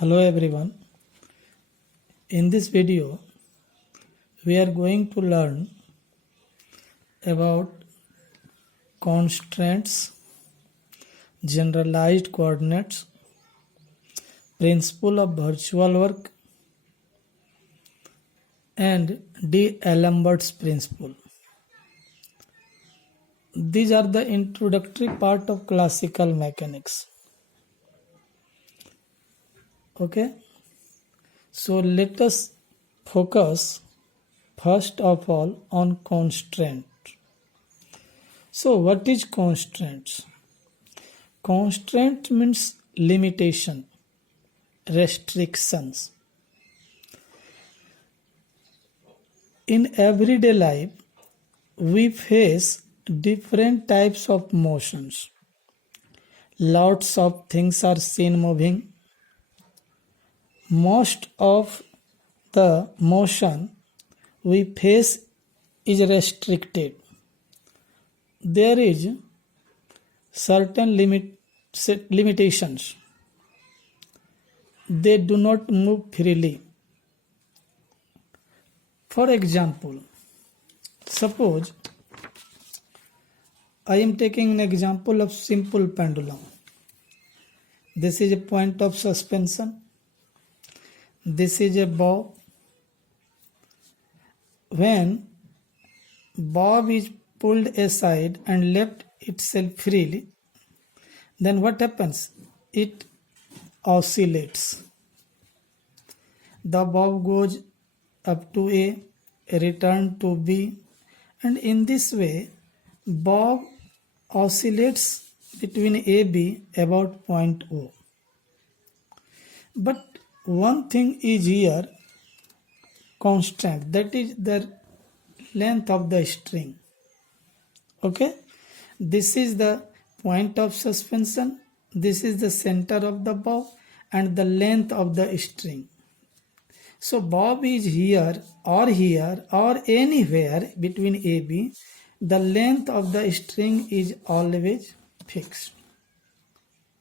Hello everyone. In this video, we are going to learn about constraints, generalized coordinates, principle of virtual work, and D'Alembert's principle. These are the introductory part of classical mechanics. Okay, so let us focus first of all on constraint. So what is constraints? Constraint means limitation, restrictions. In everyday life, we face different types of motions. Lots of things are seen moving. Most of the motion we face is restricted. There is certain limitations. They do not move freely. For example, suppose I am taking an example of simple pendulum. This is a point of suspension. This is a bob. When bob is pulled aside and left itself freely, then what happens? It oscillates. The bob goes up to A, return to B, and in this way, bob oscillates between A, B about point O. But one thing is here constant, that is the length of the string. Okay, this is the point of suspension, this is the center of the bob, and the length of the string. So bob is here or anywhere between AB. The length of the string is always fixed.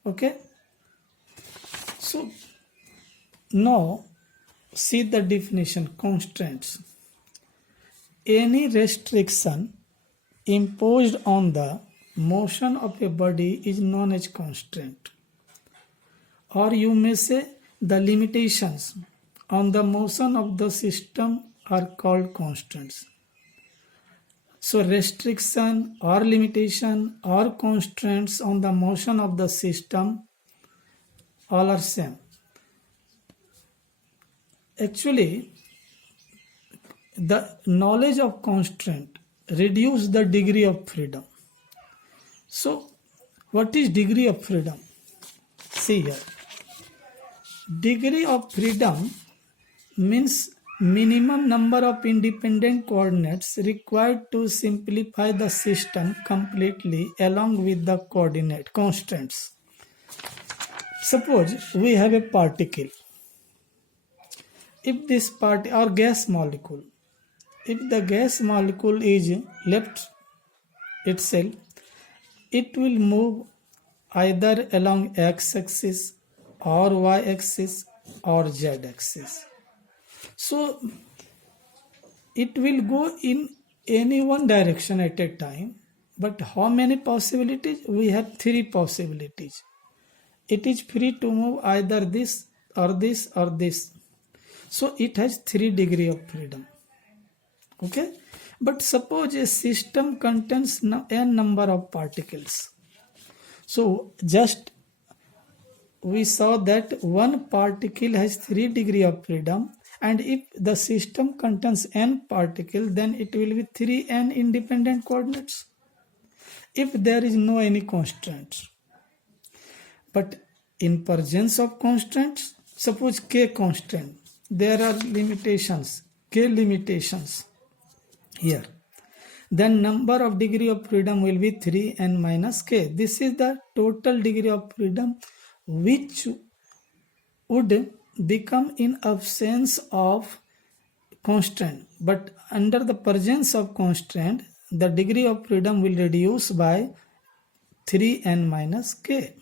Okay, so now see the definition. Constraints: any restriction imposed on the motion of a body is known as constraint, or you may say the limitations on the motion of the system are called constraints. So restriction or limitation or constraints on the motion of the system all are same. Actually, the knowledge of constraint reduces the degree of freedom. So, what is degree of freedom? See here. Degree of freedom means minimum number of independent coordinates required to simplify the system completely along with the coordinate constraints. Suppose we have a particle. If this or gas molecule, if the gas molecule is left itself, it will move either along x-axis or y-axis or z-axis. So it will go in any one direction at a time. But how many possibilities? We have three possibilities. It is free to move either this or this or this. So it has 3 degrees of freedom. Okay, but suppose a system contains n number of particles. So just we saw that one particle has 3 degrees of freedom, and if the system contains n particles, then it will be 3n independent coordinates if there is no any constraints. But in presence of constraints, suppose k constraint, there are limitations, k limitations here. Then number of degree of freedom will be 3n minus k. This is the total degree of freedom which would become in absence of constraint. But under the presence of constraint, the degree of freedom will reduce by 3n minus k.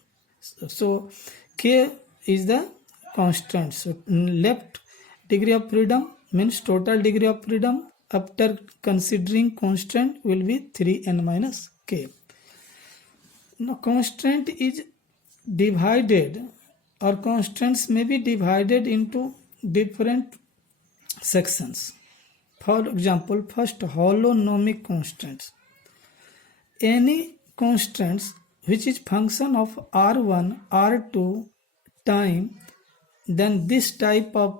So k is the constants. So left degree of freedom means total degree of freedom after considering constant will be 3n minus k. Now constant is divided, or constants may be divided into different sections. For example, first holonomic constants. Any constants which is function of r1 r2 time, then this type of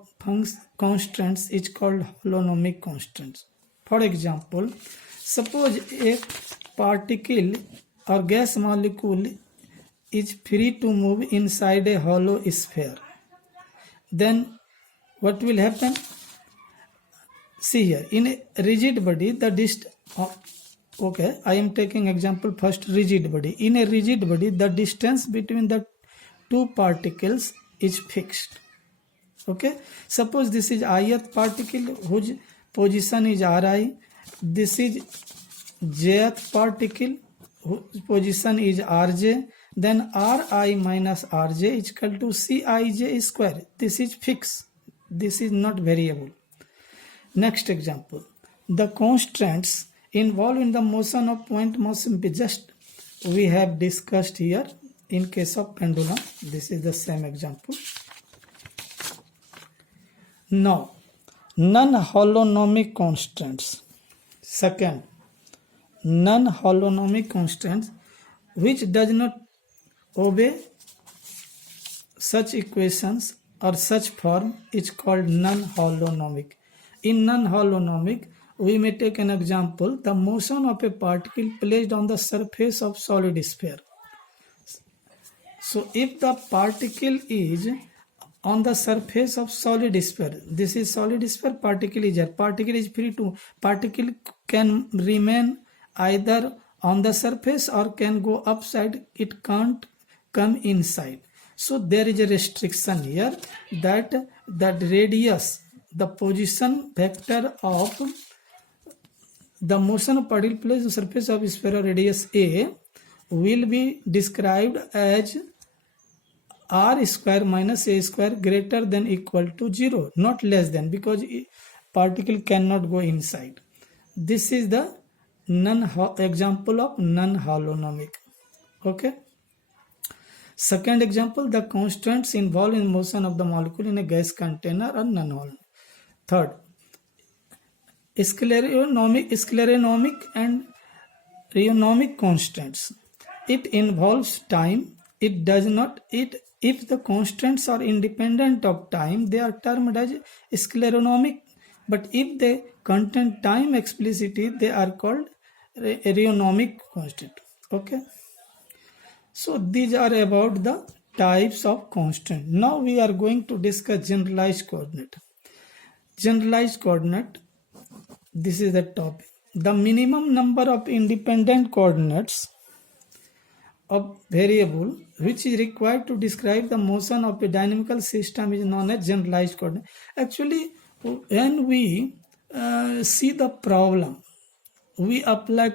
constants is called holonomic constants. For example, suppose a particle or gas molecule is free to move inside a hollow sphere, then what will happen? See here, in a rigid body, the okay, I am taking example first rigid body. In a rigid body, the distance between the two particles is fixed. Okay, suppose this is ith particle whose position is ri, this is jth particle whose position is rj, then ri minus rj is equal to cij square. This is fixed, this is not variable. Next example, the constants involved in the motion of point motion just we have discussed here in case of pendulum. This is the same example. Now, non-holonomic constants. Second, non-holonomic constants which does not obey such equations or such form is called non-holonomic. In non-holonomic, we may take an example, the motion of a particle placed on the surface of solid sphere. So if the particle is on the surface of solid sphere, this is solid sphere, particle is here, particle is free to, particle can remain either on the surface or can go upside, it can't come inside. So there is a restriction here that radius, the position vector of the motion of particle placed on the surface of sphere radius a will be described as r square minus a square greater than equal to 0, not less than, because particle cannot go inside. This is the example of non-holonomic. Okay. Second example, the constants involved in motion of the molecule in a gas container are non-holonomic. Third, scleronomic and rheonomic constants. It involves time. It does not. If the constants are independent of time, they are termed as scleronomic. But if they contain time explicitly, they are called rheonomic constant. Okay. So these are about the types of constant. Now we are going to discuss generalized coordinate. Generalized coordinate, this is the topic. The minimum number of independent coordinates of variable which is required to describe the motion of a dynamical system is known as generalized coordinate. Actually, when we see the problem, we apply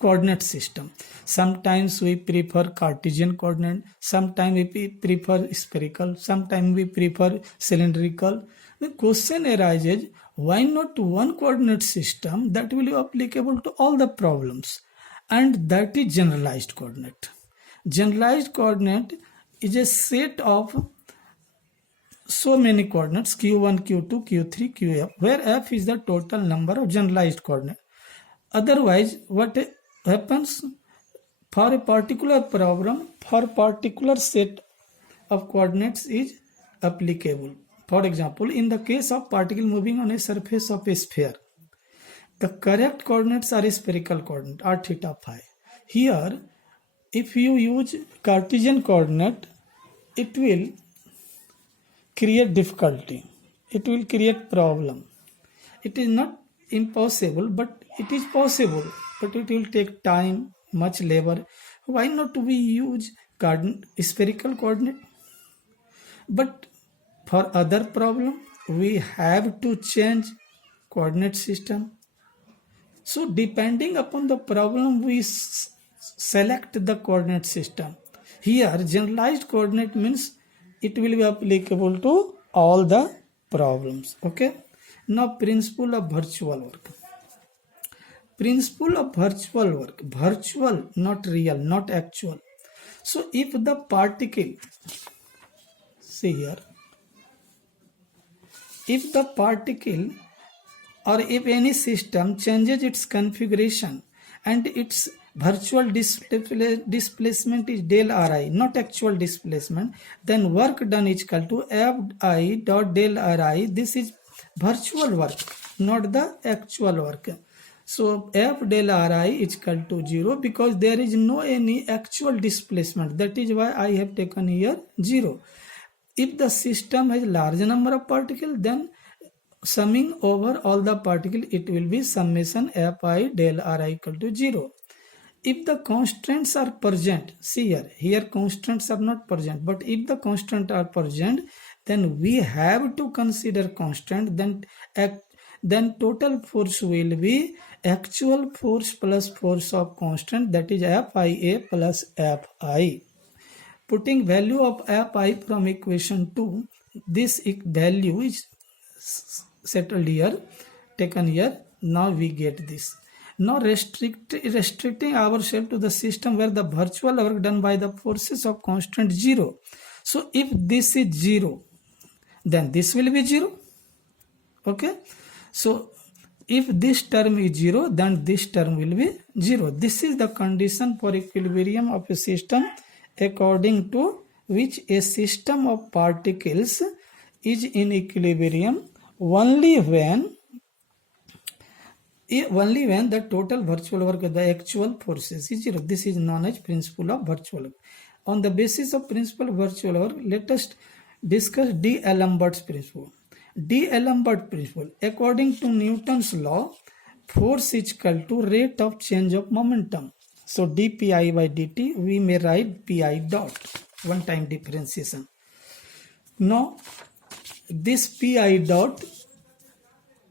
coordinate system. Sometimes we prefer Cartesian coordinate, sometimes we prefer spherical, sometimes we prefer cylindrical. The question arises, why not one coordinate system that will be applicable to all the problems? And that is generalized coordinate. Generalized coordinate is a set of so many coordinates q1, q2, q3, qf, where f is the total number of generalized coordinates. Otherwise, what happens for a particular problem, for particular set of coordinates is applicable. For example, in the case of particle moving on a surface of a sphere, the correct coordinates are spherical coordinate or theta phi. Here, if you use Cartesian coordinate, it will create difficulty. It will create problem. It is not impossible, but it is possible. But it will take time, much labor. Why not we use spherical coordinate? But for other problem, we have to change coordinate system. So depending upon the problem, we select the coordinate system. Here generalized coordinate means it will be applicable to all the problems. Okay. Now principle of virtual work. Principle of virtual work. Virtual, not real, not actual. So if the particle, see here, if the particle or if any system changes its configuration and its virtual displacement is del Ri, not actual displacement, then work done is equal to Fi dot del Ri. This is virtual work, not the actual work. So F del Ri is equal to 0 because there is no any actual displacement. That is why I have taken here 0. If the system has large number of particles, then summing over all the particles, it will be summation Fi del Ri equal to 0. If the constants are present, see here constants are not present, but if the constants are present, then we have to consider constant, then total force will be actual force plus force of constant, that is Fia plus Fi. Putting value of Fi from equation 2, this value is settled here, taken here. Now we get this. Now restricting ourselves to the system where the virtual work done by the forces of constant 0. So if this is 0, then this will be 0. Okay. So if this term is 0, then this term will be 0. This is the condition for equilibrium of a system according to which a system of particles is in equilibrium only when the total virtual work of the actual forces is 0. This is known as principle of virtual work. On the basis of principle of virtual work, let us discuss D'Alembert's principle. D'Alembert principle. According to Newton's law, force is equal to rate of change of momentum. So dpi by dt, we may write pi dot, one time differentiation. Now this pi dot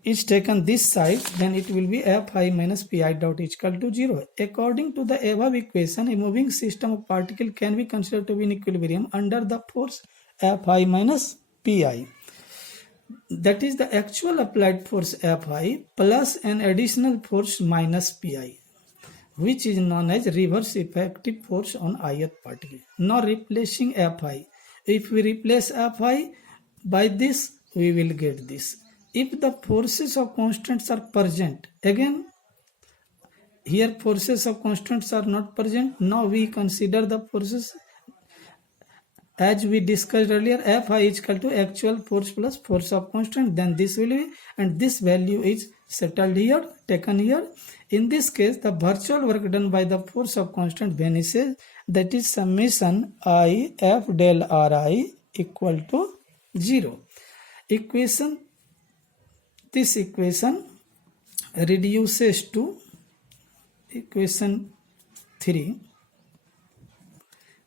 is taken this side, then it will be Fi minus pi dot is equal to 0. According to the above equation, a moving system of particle can be considered to be in equilibrium under the force Fi minus pi. That is the actual applied force Fi plus an additional force minus pi, which is known as reverse effective force on ith particle. Now replacing Fi. If we replace Fi by this, we will get this. If the forces of constants are present, again here forces of constants are not present. Now we consider the forces as we discussed earlier. Fi is equal to actual force plus force of constant, then this will be, and this value is settled here, taken here. In this case, the virtual work done by the force of constant vanishes, that is summation I F del Ri equal to 0. This equation reduces to equation 3,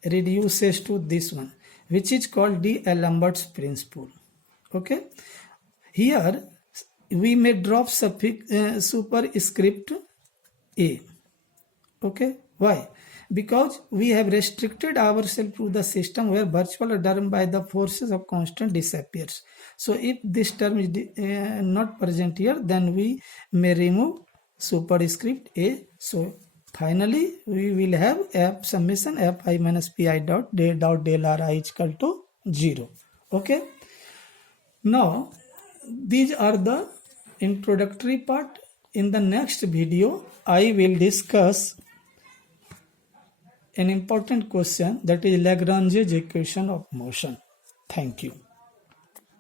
reduces to this one, which is called D'Alembert's principle. Okay. Here we may drop superscript a. Okay. Why? Because we have restricted ourselves to the system where virtual term by the forces of constant disappears. So if this term is not present here, then we may remove superscript a. So finally we will have F summation Fi minus pi dot del Ri is equal to 0. Okay. Now these are the introductory part. In the next video, I will discuss an important question, that is Lagrange's equation of motion. Thank you.